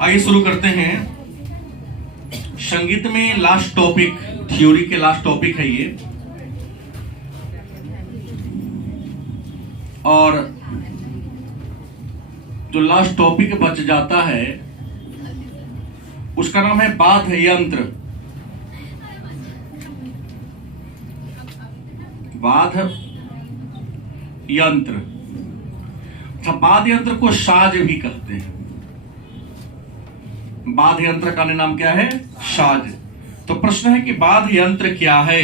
आइए शुरू करते हैं। संगीत में लास्ट टॉपिक, थ्योरी के लास्ट टॉपिक है ये, और जो लास्ट टॉपिक बच जाता है उसका नाम है वाद्य यंत्र। वाद्य यंत्र, वाद्य यंत्र को साज भी कहते हैं। वाद्य यंत्र का नाम क्या है? साज। तो प्रश्न है कि वाद्य यंत्र क्या है,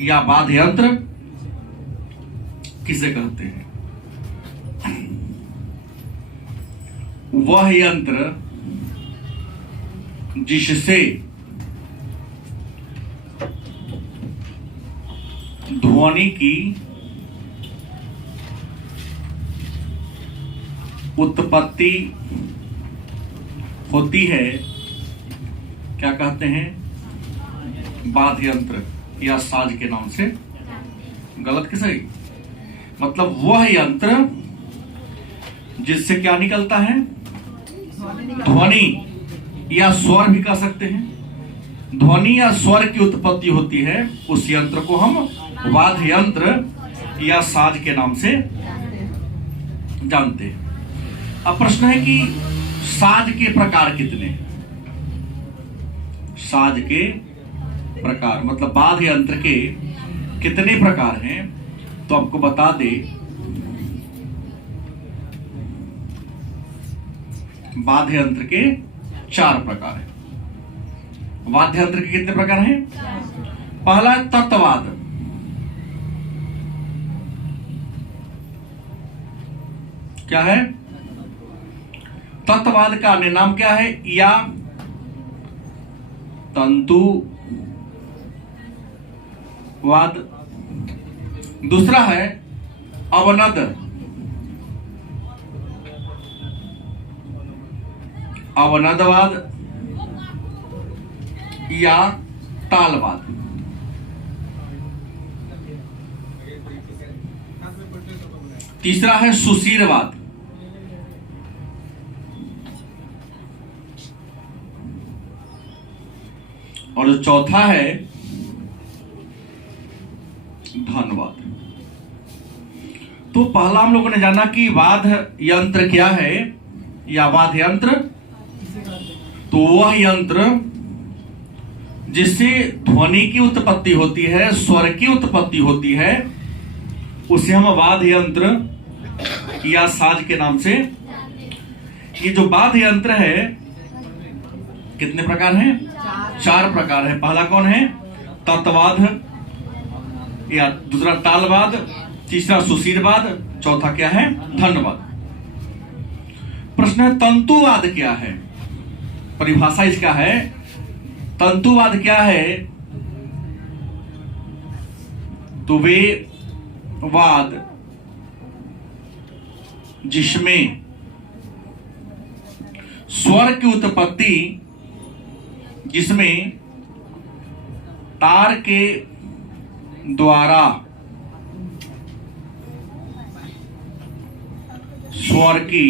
या वाद्य यंत्र किसे कहते हैं? वह यंत्र जिससे ध्वनि की उत्पत्ति होती है, क्या कहते हैं? वाद्य यंत्र या साज के नाम से। गलत कि सही? मतलब वह यंत्र जिससे क्या निकलता है? ध्वनि या स्वर भी कह सकते हैं। ध्वनि या स्वर की उत्पत्ति होती है, उस यंत्र को हम वाद्य यंत्र या साज के नाम से जानते हैं। अब प्रश्न है कि साज के प्रकार कितने? साज के प्रकार मतलब वाद्य यंत्र के कितने प्रकार हैं? तो आपको बता दे, वाद्य यंत्र के 4 प्रकार हैं। वाद्य यंत्र के कितने प्रकार हैं? पहला तत्वाद। क्या है? तत्वाद का अन्य नाम क्या है? या तंतुवाद। दूसरा है अवनद। अवनदवाद या तालवाद। तीसरा है सुशीरवाद। और जो चौथा है धनवाद। तो पहला हम लोगों ने जाना कि वाद्य यंत्र क्या है, या वाद्य यंत्र तो वह यंत्र जिससे ध्वनि की उत्पत्ति होती है, स्वर की उत्पत्ति होती है, उसे हम वाद्य यंत्र या साज के नाम से। ये जो वाद्य यंत्र है कितने प्रकार हैं? 4 प्रकार है। पहला कौन है? तत्वाद, या दूसरा तालवाद, तीसरा सुशीरवाद, चौथा क्या है? धनवाद। प्रश्न है तंतुवाद क्या है? परिभाषा इसका है, तंतुवाद क्या है? तो वे वाद जिसमें स्वर की उत्पत्ति, जिसमें तार के द्वारा स्वर की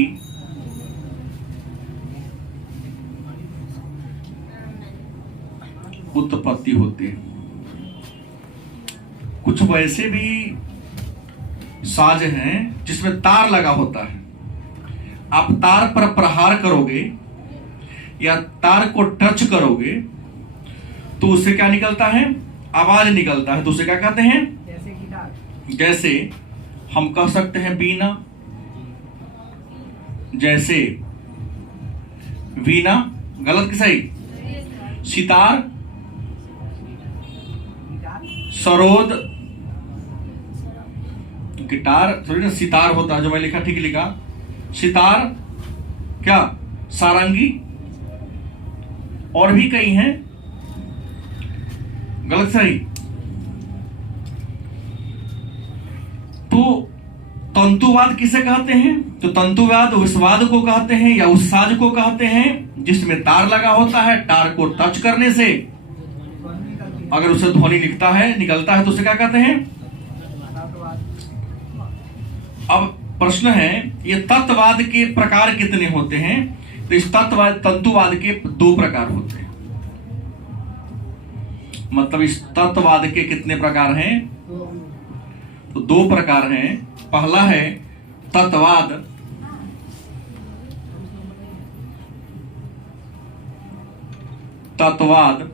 उत्पत्ति होती है। कुछ वैसे भी साज हैं जिसमें तार लगा होता है। आप तार पर प्रहार करोगे या तार को टच करोगे तो उससे क्या निकलता है? आवाज निकलता है। तो उसे क्या कहते हैं? जैसे हम कह सकते हैं वीणा, जैसे वीणा। गलत कि सही? सितार, सरोद, गिटार सॉरी ना, सितार होता है जो मैं लिखा, ठीक लिखा। सितार, क्या सारंगी, और भी कई हैं। गलत सही? तो तंतुवाद किसे कहते हैं? तो तंतुवाद उस वाद को कहते हैं या उस साज को कहते हैं जिसमें तार लगा होता है। तार को टच करने से अगर उसे ध्वनि निकलता है तो उसे क्या कहते हैं? अब प्रश्न है, ये तत्ववाद के प्रकार कितने होते हैं? तो इस तंतुवाद के दो प्रकार होते हैं। मतलब इस तत्ववाद के कितने प्रकार हैं? तो दो प्रकार हैं। पहला है तत्ववाद,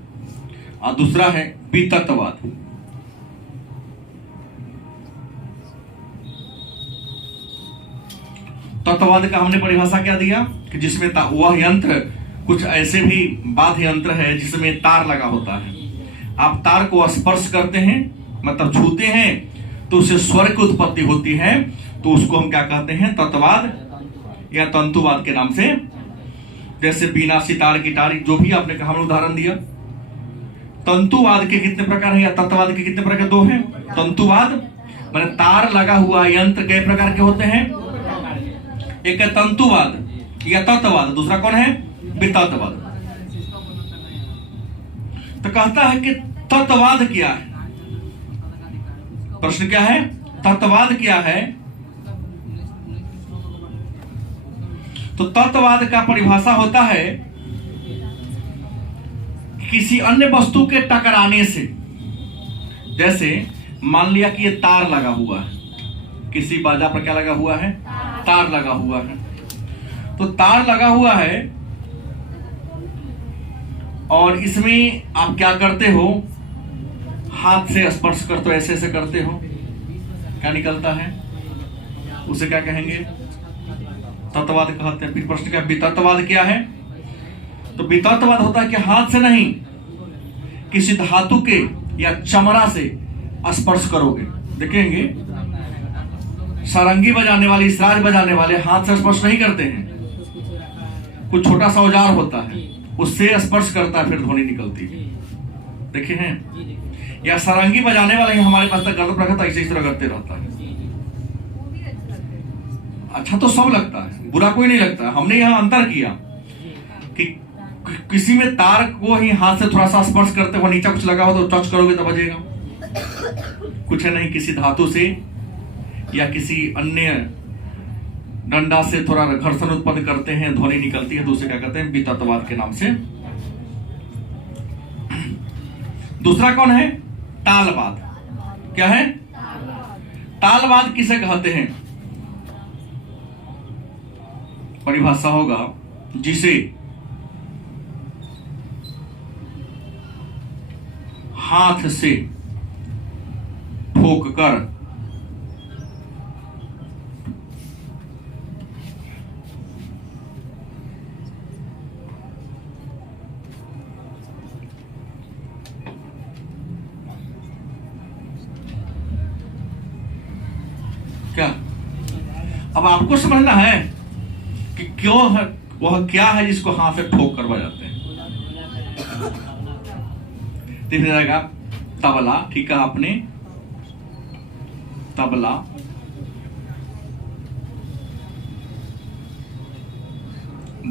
और दूसरा है वितत्ववाद। तत्ववाद का हमने परिभाषा क्या दिया कि जिसमें वह यंत्र, कुछ ऐसे भी बाध्य यंत्र है जिसमें तार लगा होता है। आप तार को स्पर्श करते हैं, मतलब छूते हैं, तो उससे स्वर की उत्पत्ति होती है, तो उसको हम क्या कहते हैं? तत्ववाद या तंतुवाद के नाम से। जैसे बीना, सितार, गिटार, जो भी आपने कहा, हमने उदाहरण दिया। तंतुवाद के कितने प्रकार हैं या तत्ववाद के कितने प्रकार? दो हैं। तंतुवाद माने तार लगा हुआ यंत्र कई प्रकार के होते हैं। एक है तंतुवाद या तत्ववाद, दूसरा कौन है? वितत्ववाद। तो कहता है कि तत्ववाद क्या है? प्रश्न क्या है? तत्ववाद क्या है? तो तत्ववाद का परिभाषा होता है किसी अन्य वस्तु के टकराने से। जैसे मान लिया कि ये तार लगा हुआ है, किसी बाजा पर क्या लगा हुआ है? तार लगा हुआ है। तो तार लगा हुआ है और इसमें आप क्या करते हो? हाथ से स्पर्श करते हो, ऐसे ऐसे करते हो, क्या निकलता है? उसे क्या कहेंगे? तत्ववाद कहते हैं। फिर प्रश्न क्या? वितत्ववाद क्या है? तो वितत्ववाद होता है कि हाथ से नहीं, किसी धातु के या चमड़ा से स्पर्श करोगे। देखेंगे सारंगी बजाने वाले, इसराज बजाने वाले हाथ से स्पर्श नहीं करते हैं। कुछ छोटा सा औजार होता है, उससे स्पर्श करता है, फिर ध्वनि निकलती है। देखे हैं? या सारंगी बजाने वाले हमारे पास तक गर्दन रखता, ऐसे इस तरह करते रहता है। अच्छा तो सब लगता है, बुरा कोई नहीं लगता। हमने यहां अंतर किया कि किसी में तार को ही हाथ से थोड़ा सा स्पर्श करते हो, नीचे कुछ लगा हो तो टच करोगे तो बजेगा। कुछ है नहीं, किसी धातु से या किसी अन्य डंडा से थोड़ा घर्षण उत्पन्न करते हैं, ध्वनि निकलती है, तो उसे क्या कहते हैं? वितत्ववाद के नाम से। दूसरा कौन है? तालवाद। क्या है? तालवाद किसे कहते हैं? परिभाषा होगा जिसे हाथ से ठोककर क्या? अब आपको समझना है कि क्यों है, वह क्या है जिसको हाथ से ठोक कर बजाते हैं। दिख जाएगा तबला, ठीक है आपने, तबला।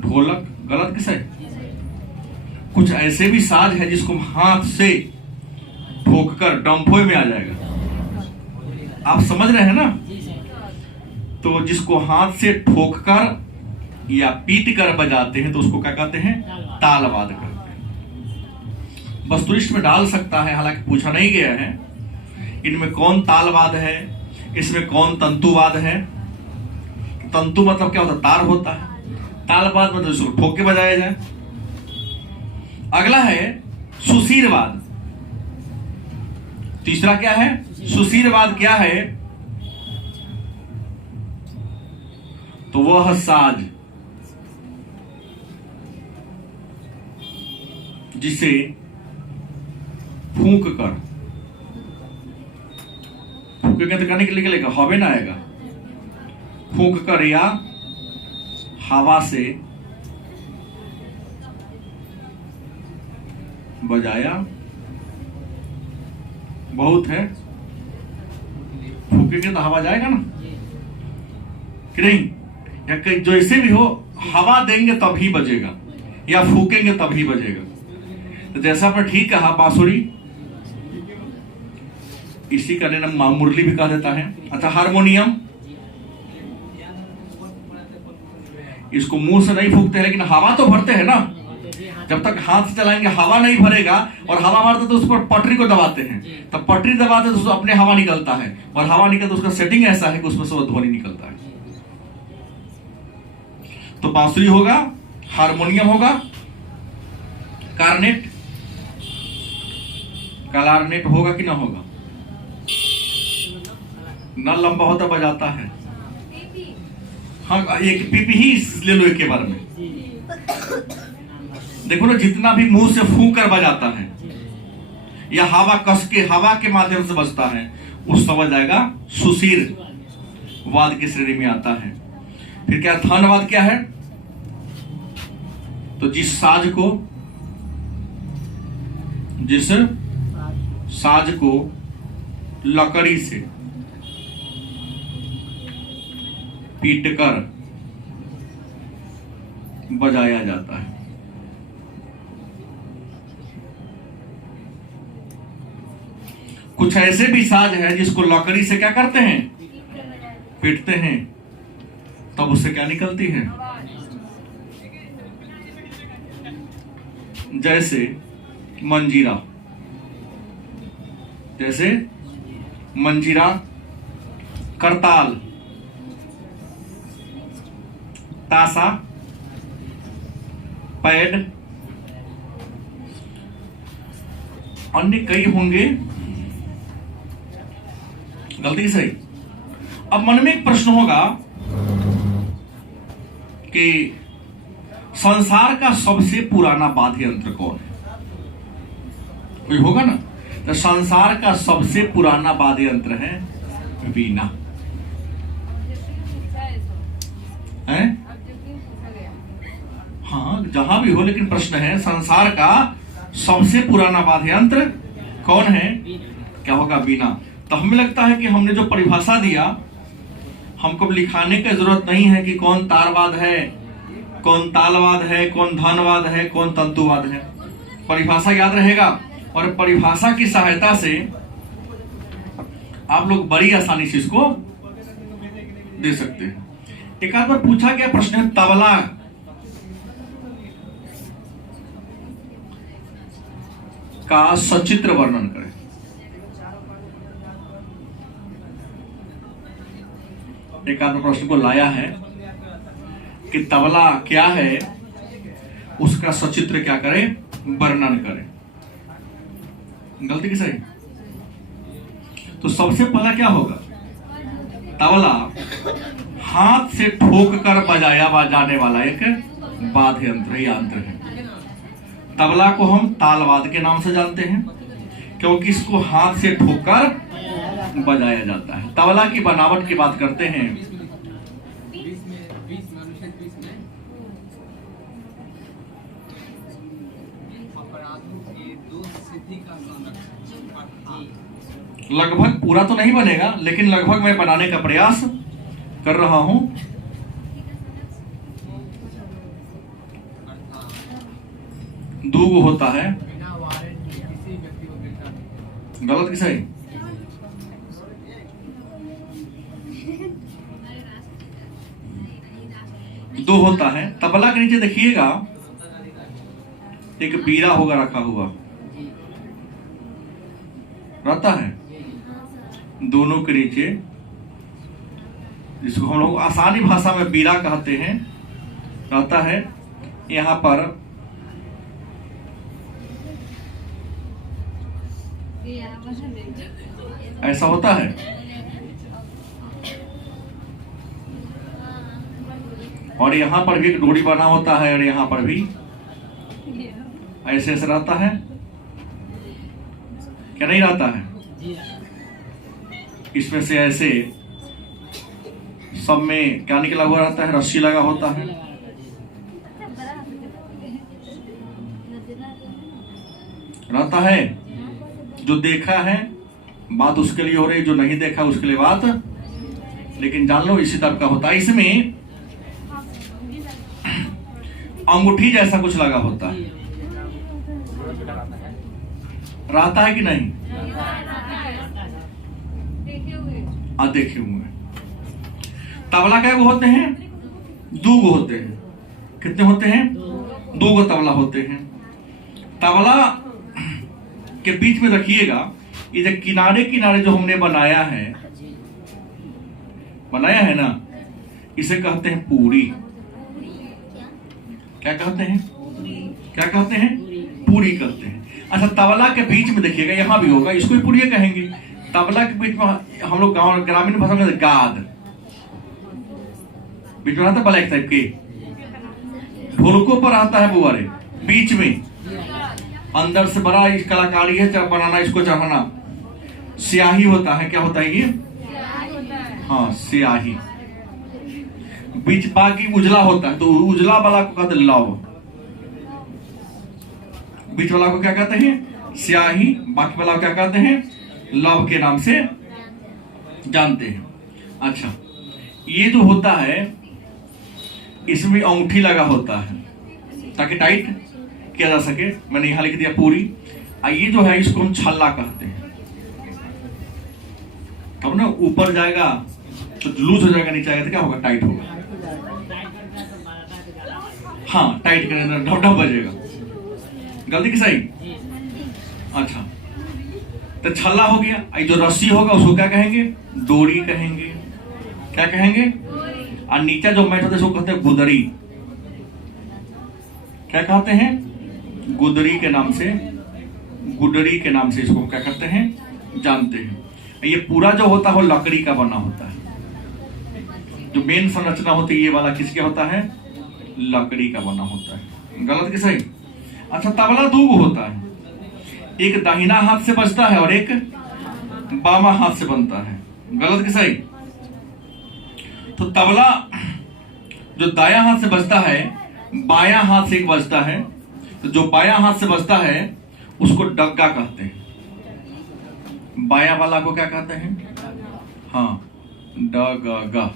ढोलक गलत किसे? कुछ ऐसे भी साज है जिसको हाथ से ठोककर डंफोई में आ जाएगा। आप समझ रहे हैं ना? तो जिसको हाथ से ठोककर या पीट कर बजाते हैं तो उसको क्या कहते हैं? तालवाद कहते हैं। वस्तुनिष्ठ में डाल सकता है, हालांकि पूछा नहीं गया है इनमें कौन तालवाद है, इसमें कौन तंतुवाद है। तंतु मतलब क्या होता है? तार होता है। तालवाद मतलब इसको ठोक के बजाया जाए। अगला है सुशीरवाद। तीसरा क्या है? सुशीरवाद क्या है? तो वह साज जिसे फूंक कर, फूकेंगे तो करने के लिए निकलेगा, हवे ना आएगा। फूंक कर या हवा से बजाया, बहुत है। फूकेंगे तो हवा जाएगा ना कि नहीं? या जैसे भी हो, हवा देंगे तभी बजेगा या फूकेंगे तभी बजेगा। तो जैसा पर ठीक कहा, बांसुरी, इसी का नाम मुरली भी कहा देता है। अच्छा, हारमोनियम, इसको मुंह से नहीं फूकते हैं, लेकिन हवा तो भरते हैं ना। जब तक हाथ से चलाएंगे हवा नहीं भरेगा, और हवा भरते तो उस पर पटरी को दबाते हैं, तब पटरी दबाते तो अपने हवा निकलता है, और हवा निकलता तो उसका सेटिंग ऐसा है कि उसमें से वो ध्वनि निकलता है। तो बांसुरी होगा, हारमोनियम होगा, कार्नेट, क्लारनेट होगा कि ना होगा? न लंबा होता बजाता है। हाँ, एक पीपी ही ले लो एक के बारे में। देखो ना, जितना भी मुंह से फूंक कर बजाता है या हवा कस के हवा के माध्यम से बजता है, उस समझ जाएगा सुशीर वाद की श्रेणी में आता है। फिर क्या धनवाद क्या है? तो जिस साज को लकड़ी से पीटकर बजाया जाता है। कुछ ऐसे भी साज हैं जिसको लकड़ी से क्या करते हैं? पीटते हैं, तब उससे क्या निकलती है? जैसे मंजीरा, करताल, तासा, पैड, अन्य कई होंगे। गलती सही। अब मन में एक प्रश्न होगा कि संसार का सबसे पुराना वाद्य यंत्र कौन है? कोई होगा ना। तो संसार का सबसे पुराना वाद्य यंत्र है वीणा। है? हाँ, जहां भी हो, लेकिन प्रश्न है संसार का सबसे पुराना वाद्य यंत्र कौन है? क्या होगा? वीणा। तो हमें लगता है कि हमने जो परिभाषा दिया, हमको लिखाने की जरूरत नहीं है कि कौन तारवाद है, कौन तालवाद है, कौन धनवाद है, कौन तंतुवाद है। परिभाषा याद रहेगा, और परिभाषा की सहायता से आप लोग बड़ी आसानी से इसको दे सकते हैं। एक आध बार पूछा गया प्रश्न है, तबला का सचित्र वर्णन करें। एक आध प्रश्न को लाया है कि तबला क्या है, उसका सचित्र क्या करें, वर्णन करें। गलती की सही? तो सबसे पहला क्या होगा? तबला हाथ से ठोक कर बजाया जाने वाला एक वाद्य यंत्र है। तबला को हम तालवाद के नाम से जानते हैं, क्योंकि इसको हाथ से ठोककर बजाया जाता है। तबला की बनावट की बात करते हैं। लगभग पूरा तो नहीं बनेगा, लेकिन लगभग मैं बनाने का प्रयास कर रहा हूं। दूगो होता है। गलत की सही? दो होता है। तबला के नीचे देखिएगा एक बीरा होगा रखा हुआ रहता है, दोनों के नीचे, जिसको हम लोग आसानी भाषा में बीरा कहते हैं, रहता है। यहाँ पर ऐसा होता है, और यहाँ पर भी एक डोरी बना होता है, और यहाँ पर भी ऐसे ऐसे रहता है। क्या नहीं रहता है? इसमें से ऐसे सब में क्या निकला हुआ रहता है? रस्सी लगा होता है। रहता है। जो देखा है बात उसके लिए हो रही, जो नहीं देखा उसके लिए बात, लेकिन जान लो इसी तरह का होता है। इसमें अंगूठी जैसा कुछ लगा होता है, रहता है कि नहीं? देखे हुए। तबला क्या होते हैं? दो होते हैं। कितने होते हैं? 2 गो तबला होते हैं। तबला के बीच में रखिएगा, ये जो किनारे किनारे जो हमने बनाया है ना, इसे कहते हैं पूरी। क्या कहते हैं? पूरी कहते हैं। अच्छा, तबला के बीच में देखिएगा, यहां भी होगा, इसको भी पूरी कहेंगे। तबला के बीच में हम लोग गांव ग्रामीण भाषा में गाद, बीच में आता ब्लैक टाइप के, ढोलकों पर आता है बुआरे, बीच में अंदर से बड़ा इस कलाकारी है बनाना, इसको चढ़ाना। स्याही होता है, क्या होता है ये? हाँ, स्याही। बीच बाकी उजला होता है, तो उजला वाला को कहते हैं लव, बीच वाला को क्या कहते हैं? स्याही। बाकी वाला को क्या कहते हैं? लव के नाम से जानते हैं। अच्छा, ये जो होता है इसमें अंगूठी लगा होता है ताकि टाइट किया जा सके। मैंने यहां लिख दिया पूरी। ये जो है इसको हम छल्ला कहते हैं। अब ना ऊपर जाएगा तो लूज हो जाएगा, नीचे आएगा तो क्या होगा? टाइट होगा। हाँ, टाइट करेंगे ढप ढप बजेगा। गलती की सही? अच्छा, तो छल्ला हो गया। ये जो रस्सी होगा उसको क्या कहेंगे? डोरी कहेंगे। क्या कहेंगे? और नीचे जो मैट होता है उसको कहते हैं गुदरी। क्या कहते हैं? गुदरी के नाम से, गुडरी के नाम से इसको क्या करते हैं? जानते हैं। ये पूरा जो होता है वो लकड़ी का बना होता है। जो मेन संरचना होती है ये वाला किसके होता है? लकड़ी का बना होता है। गलत की सही? अच्छा, तबला 2 होता है, एक दाहिना हाथ से बजता है और एक बामा हाथ से बनता है। गलत की सही? तो तबला जो दाया हाथ से बजता है, बायां हाथ से एक बजता है, तो जो बायां हाथ से बजता है उसको डग्गा कहते हैं। बायां वाला को क्या कहते हैं? हाँ, डग्गा।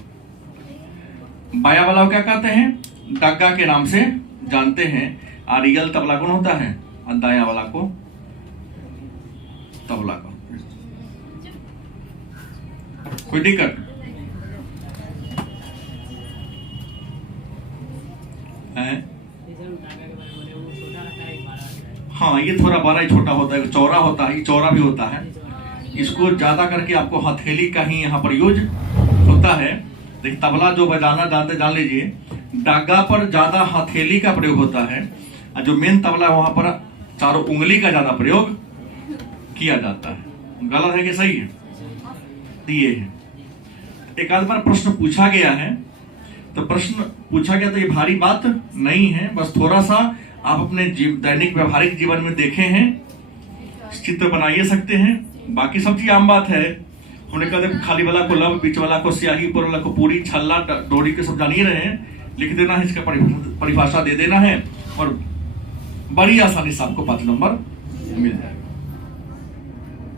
बायां वाला को क्या कहते हैं? डग्गा के नाम से जानते हैं। और रियल तबला कौन होता है? और दाया वाला को तबला का। कोई दिक्कत है? हाँ, ये थोड़ा बड़ा ही छोटा होता है, चौड़ा होता है, चौड़ा भी होता है। इसको ज्यादा करके आपको हथेली का ही यहाँ पर यूज होता है। देखिए, तबला जो बजाना जानते जान लीजिए, डग्गा पर ज्यादा हथेली का प्रयोग होता है, और जो मेन तबला वहां पर चारों उंगली का ज्यादा प्रयोग किया जाता है। गलत है कि सही है? ये है। एक आध बार प्रश्न पूछा गया है, तो प्रश्न पूछा गया तो ये भारी बात नहीं है, बस थोड़ा सा आप अपने दैनिक व्यवहारिक जीवन में देखे हैं, चित्र बनाइए सकते हैं। बाकी सब चीज आम बात है। हमने कहा खाली वाला को लव, बीच वाला को स्याही, ऊपर वाला को पूरी, छल्ला, डोरी के सब जान ही रहे हैं। लिख देना है, इसका परिभाषा दे देना है और बड़ी आसानी से आपको 5 नंबर मिल जाएगा।